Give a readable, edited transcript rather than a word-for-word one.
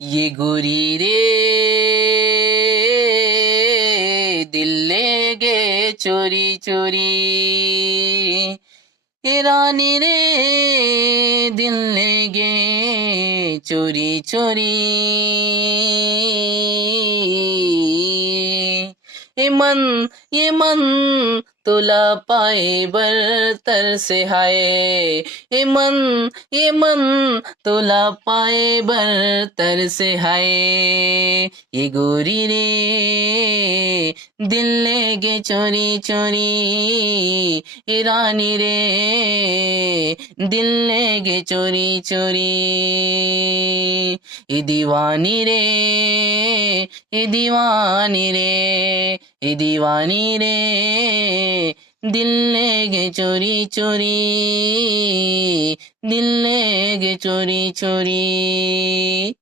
ये गोरी रे दिल ले गे चोरी चोरी, ये रानी रे दिल ले गे चोरी चोरी। ये मन तुला पाए बरतर से हाय। ये मन तुला पाए बरतर से हाय। ये गोरी रे दिल ले गे चोरी चोरी, ये रानी रे दिल ले गे चोरी चोरी। ये दीवानी रे ये दीवानी रे ये दीवानी रे दिल ले गे चोरी चोरी, दिल ले गे चोरी चोरी।